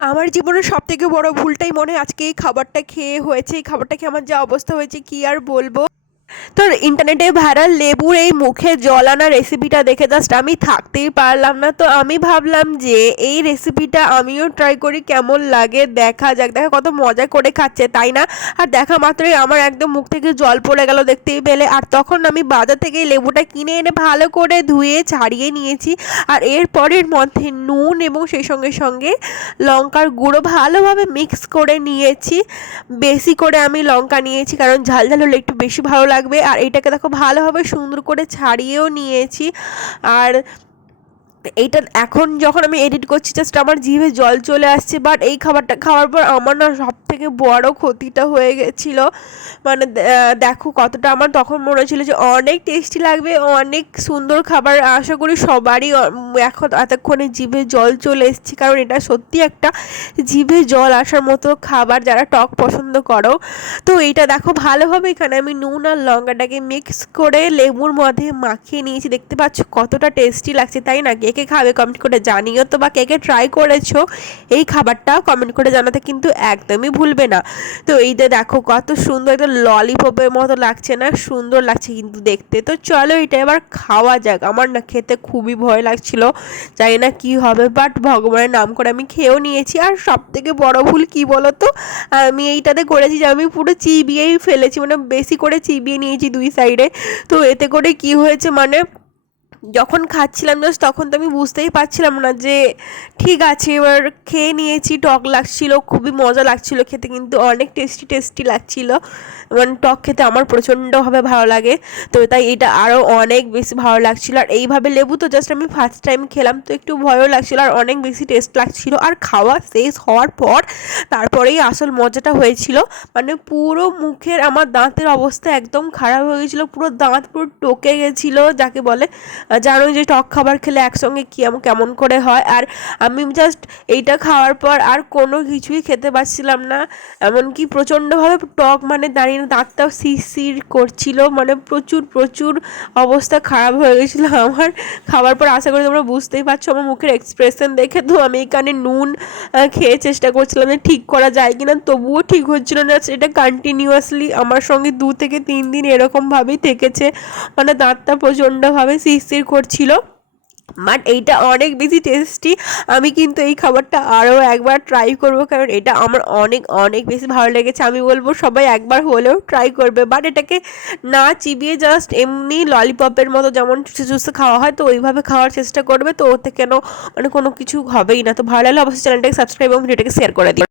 আমার জীবনের সব থেকে বড় ভুলটাই মনে আজকে এই খাবারটা খেয়ে হয়েছে, এই খাবারটা খেয়ে আমার যা অবস্থা হয়েছে, কি আর বলব? তো ইন্টারনেটে ভাইরাল লেবুর এই মুখে জল আনা রেসিপিটা দেখে জাস্ট আমি থাকতেই পারলাম না। তো আমি ভাবলাম যে এই রেসিপিটা আমিও ট্রাই করি, কেমন লাগে দেখা যাক। দেখা কত মজা করে খাচ্ছে, তাই না? আর দেখা মাত্রই আমার একদম মুখ থেকে জল পড়ে গেল দেখতেই পেলে। আর তখন আমি বাজার থেকে লেবুটা কিনে এনে ভালো করে ধুয়ে, ছাড়িয়ে নিয়েছি। আর এরপরের মধ্যে নুন এবং সেই সঙ্গে সঙ্গে লঙ্কার গুঁড়ো ভালোভাবে মিক্স করে নিয়েছি। বেশি করে আমি লঙ্কা নিয়েছি, কারণ ঝাল ঝাল হলে একটু বেশি ভালো লাগবে। আর এইটাকে দেখো ভালোভাবে সুন্দর করে ছাড়িয়েও নিয়েছি। আর এইটা এখন যখন আমি এডিট করছি জাস্ট আমার জিভে জল চলে আসছে বাট এই খাবারটা খাওয়ার পর আমার না সব থেকে বড় ক্ষতিটা হয়ে গেছিল। মানে দেখো কতটা আমার তখন মনে হচ্ছিল যে অনেক টেস্টি লাগবে, অনেক সুন্দর খাবার। আশা করি সবারই এখন এতক্ষণে জিভে জল চলে এসছে, কারণ এটা সত্যি একটা জিভে জল আসার মতো খাবার যারা টক পছন্দ করো। তো এইটা দেখো ভালোভাবে এখানে আমি নুন আর লঙ্কাটাকে মিক্স করে লেবুর মধ্যে মাখিয়ে নিয়েছি। দেখতে পাচ্ছ কতটা টেস্টি লাগছে, তাই না কে কে খাবে কমেন্ট করে জানিও তো বা কে কে ট্রাই করেছ। এই খাবারটা কমেন্ট করে জানাতে কিন্তু একদমই ভুলবে না। তো এইটা দেখো কত সুন্দর একটা ললিপপের মতো লাগছে না? সুন্দর লাগছে কিন্তু দেখতে। তো চলো এটা এবার খাওয়া যাক। আমার না খেতে খুবই ভয় লাগছিল। জানি না কি হবে বাট ভগবানের নাম করে আমি খেয়েও নিয়েছি। আর সব থেকে বড় ভুল কি বলো তো আমি এইটাতে করেছি যে আমি পুরো চিবিয়েই ফেলেছি। মানে বেশি করে চিবিয়ে নিয়েছি দুই সাইডে তো এতে করে কি হয়েছে মানে যখন খাচ্ছিলাম জাস্ট তখন তো আমি বুঝতেই পারছিলাম না যে ঠিক আছে, এবার খেয়ে নিয়েছি, টক লাগছিল, খুবই মজা লাগছিল খেতে কিন্তু অনেক টেস্টি টেস্টি লাগছিল। মানে টক খেতে আমার প্রচণ্ডভাবে ভালো লাগে। তো তাই এটা আরও অনেক বেশি ভালো লাগছিল। আর এইভাবে লেবু তো জাস্ট আমি ফার্স্ট টাইম খেলাম, তো একটু ভয়ও লাগছিল আর অনেক বেশি টেস্ট লাগছিল। আর খাওয়া শেষ হওয়ার পর তারপরেই আসল মজাটা হয়েছিল। মানে পুরো মুখের আমার দাঁতের অবস্থা একদম খারাপ হয়ে গেছিল, পুরো দাঁত পুরো টকে গেছিল, যাকে বলে জানোই যে টক খাবার খেলে একসঙ্গে কেমন কেমন করে হয়? আর আমি জাস্ট এইটা খাওয়ার পর আর কোনো কিছুই খেতে পারছিলাম না। এমনকি প্রচণ্ডভাবে টক মানে দাঁড়িয়ে দাঁতটাও শির করছিল। মানে প্রচুর প্রচুর অবস্থা খারাপ হয়ে গেছিল আমার। খাওয়ার পর আশা করি তোমরা বুঝতেই পারছ, আমার মুখের এক্সপ্রেশন দেখে তো আমি এখানে নুন খেয়ে চেষ্টা করছিলাম যে ঠিক করা যায় কি না তবুও ঠিক হচ্ছিল না এটা কন্টিনিউয়াসলি আমার সঙ্গে দু থেকে তিন দিন এরকমভাবেই থেকেছে। মানে দাঁতটা প্রচণ্ডভাবে শির তাসির করছিল। বাট এইটা অনেক বেশি টেস্টি আমি কিন্তু এই খাবারটা আরও একবার ট্রাই করব, কারণ এটা আমার অনেক অনেক বেশি ভালো লেগেছে। আমি বলব সবাই একবার হলেও ট্রাই করবে। বাট এটাকে না চিবিয়ে জাস্ট এমনি ললিপপের মতো যেমন চুষে খাওয়া হয়, তো ওইভাবে খাওয়ার চেষ্টা করবে। তো ওতে কেন মানে কোনো কিছু হবেই না। তো ভালো লাগলে অবশ্যই চ্যানেলটাকে সাবস্ক্রাইব এবং ভিডিওটাকে শেয়ার করে দিই